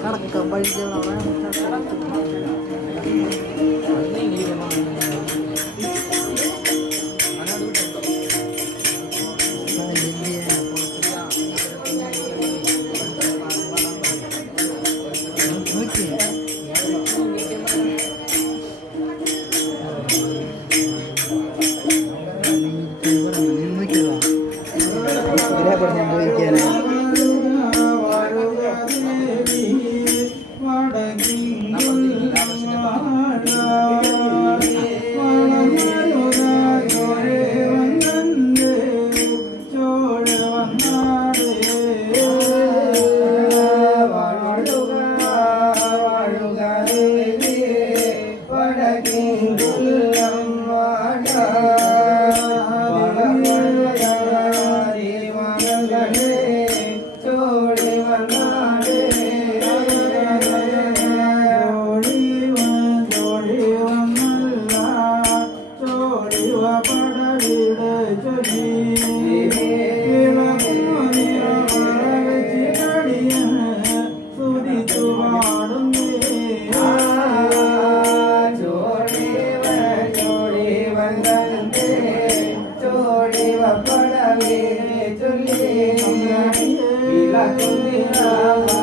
Karena kembali jalan orang. Eh. la condena.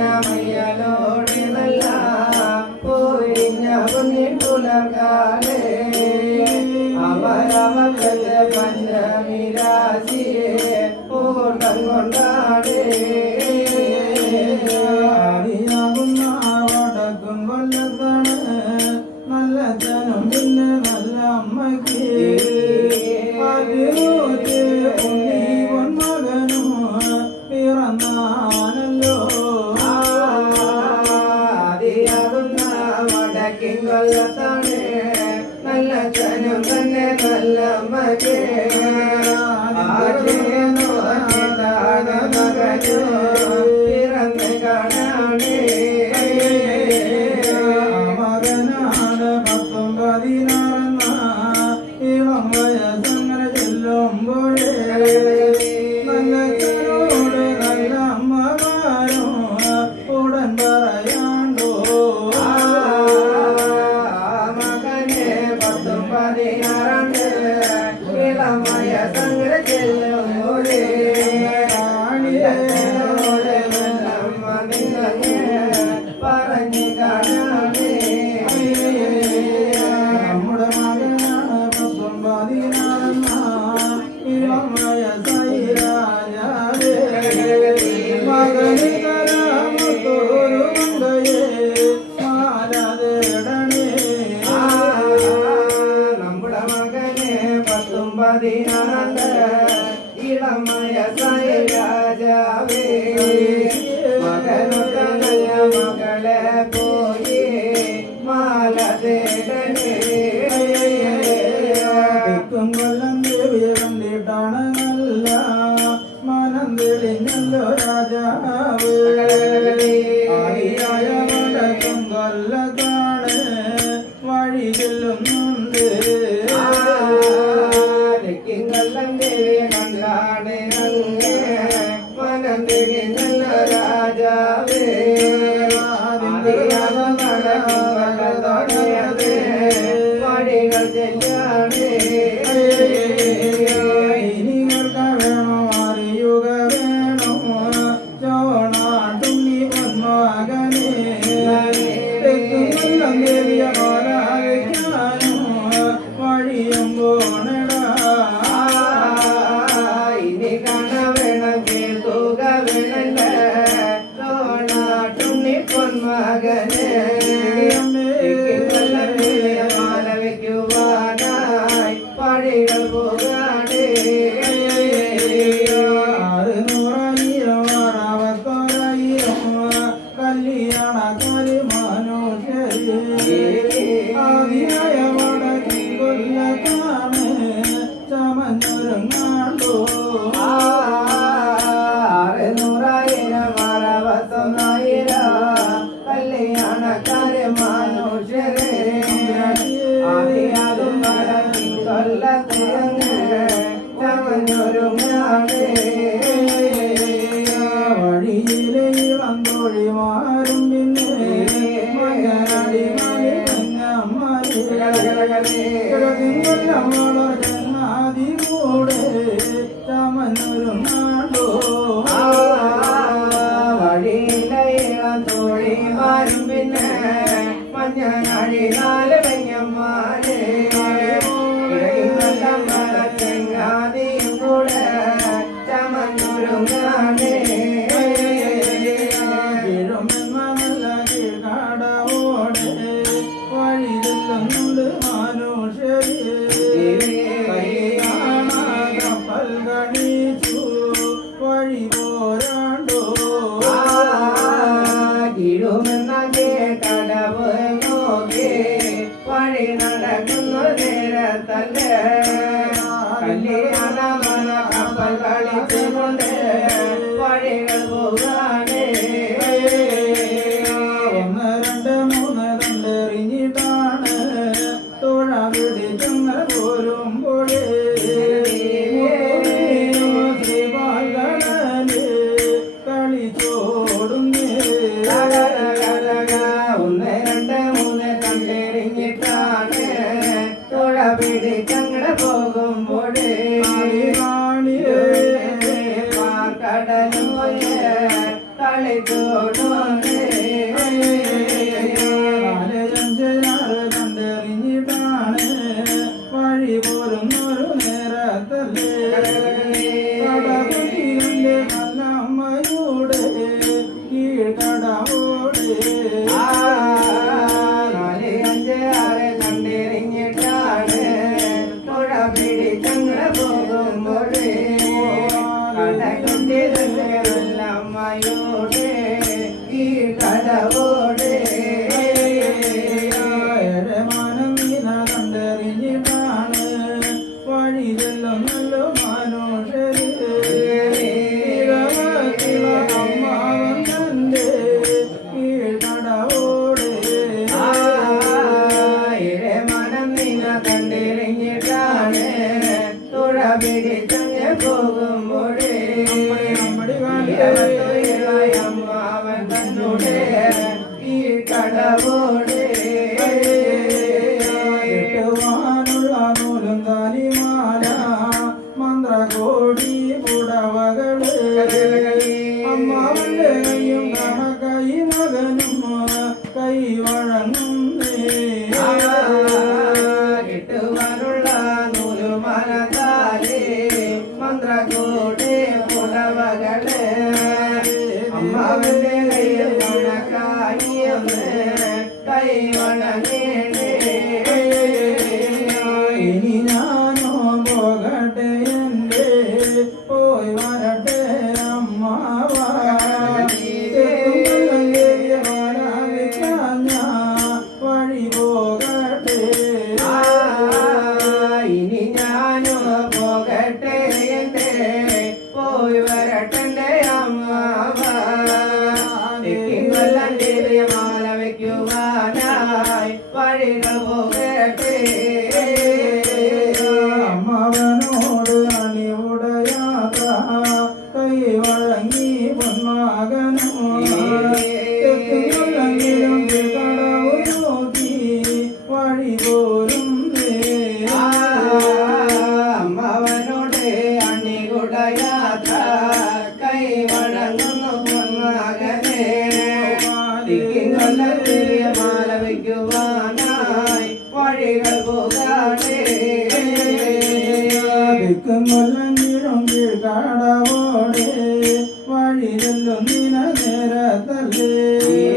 പിറന്നിനമയ്യലോട് കോടി പുടവകൾ അമ്മാവന്റെ കൈയും കണ കൈ മകനും കൈവള പോയി വരട്ടെ i don't mean that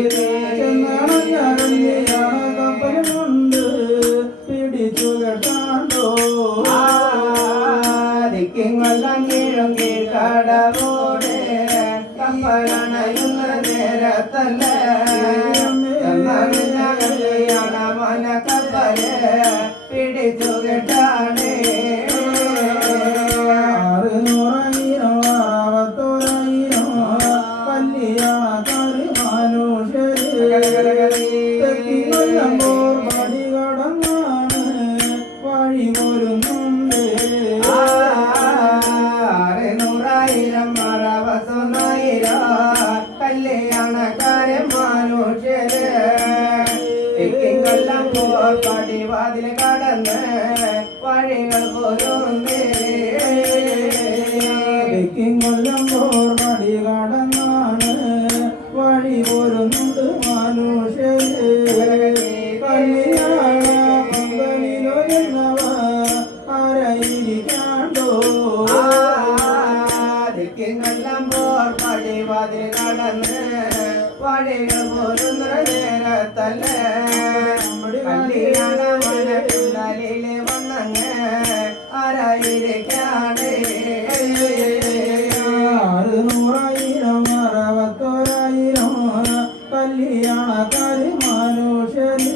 കല്യാണക്കാരി മനുഷ്യന്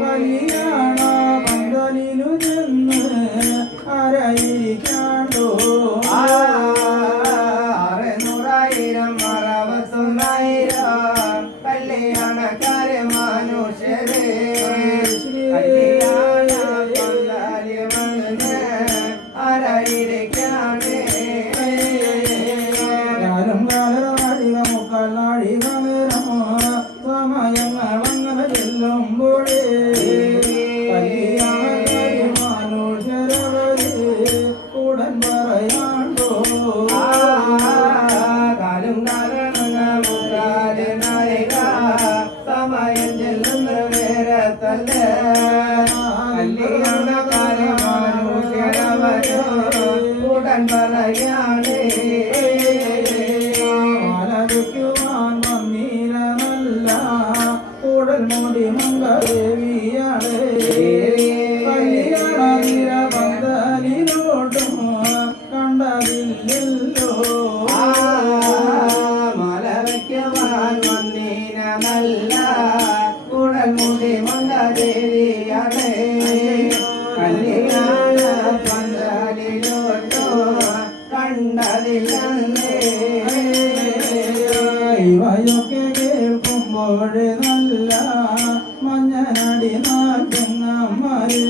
വലിയ Hare Krishna. നല്ല മഞ്ഞനടി നാട്ടങ്ങമാര്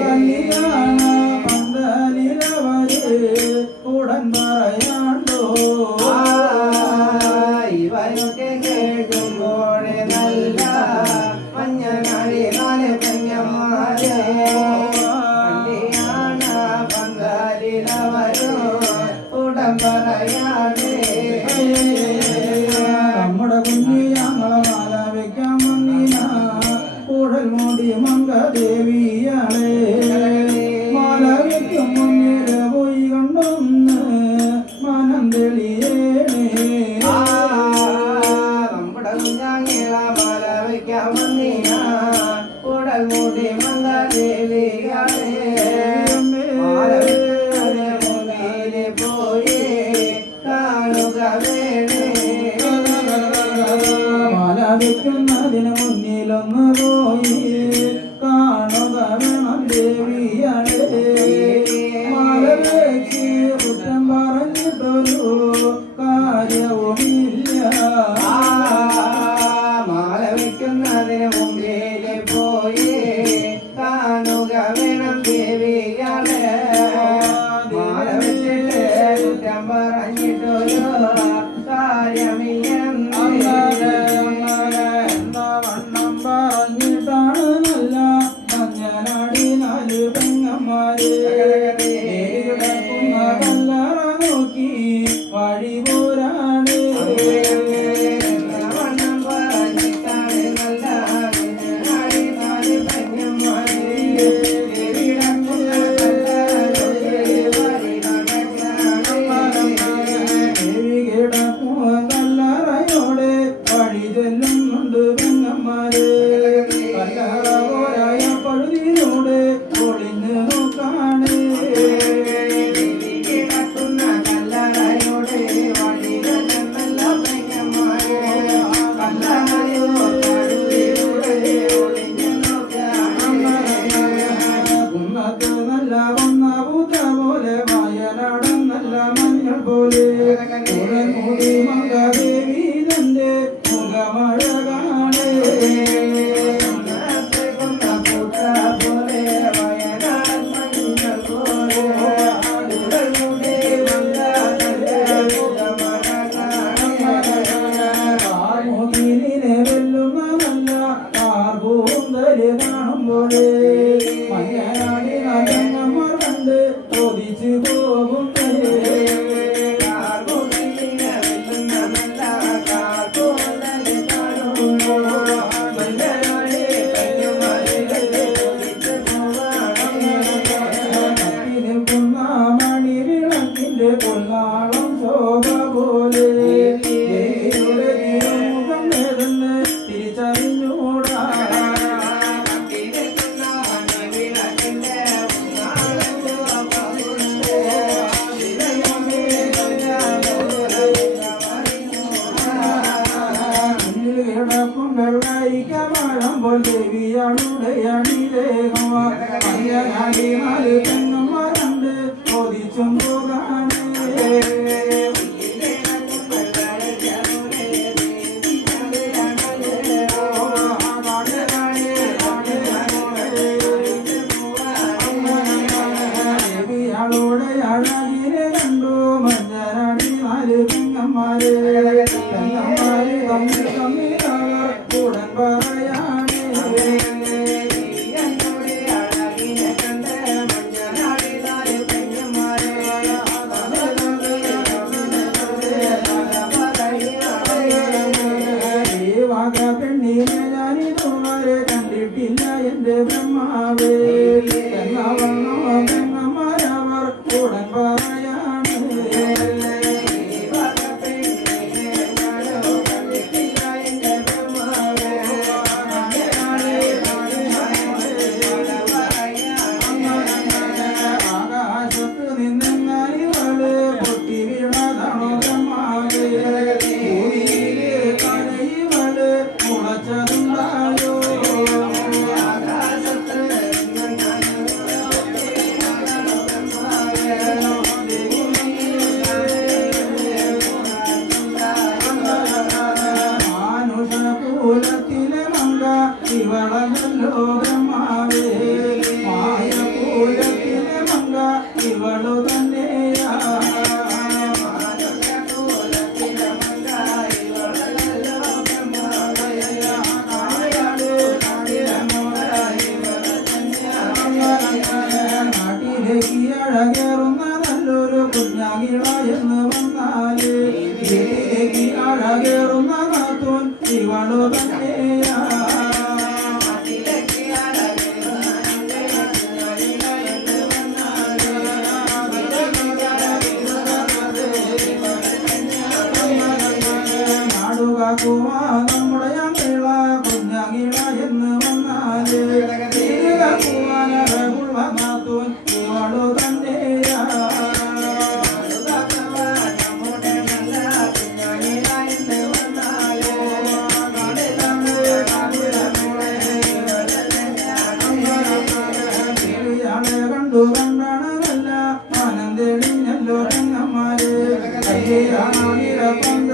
കല്യാണ കളിക്ക വന്നീന കുടൽ മൂടി വന്ന ദേവികളെ പോയി കാണുക വേണേ മാലാപിക്കുന്നതിന് മുന്നിലൊന്ന് പോയി നല്ല വന്ന പൂത്ത പോലെ വയനാടൻ നല്ല മഞ്ഞൾ പോലെ. அழகோடை அழக കുഞ്ഞാകിളയെന്ന് വന്നാൽ ദേവി അഴകേറുന്ന കാത്തോൻ ഇവളു തന്നെയാ. हे राम निरतम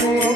রে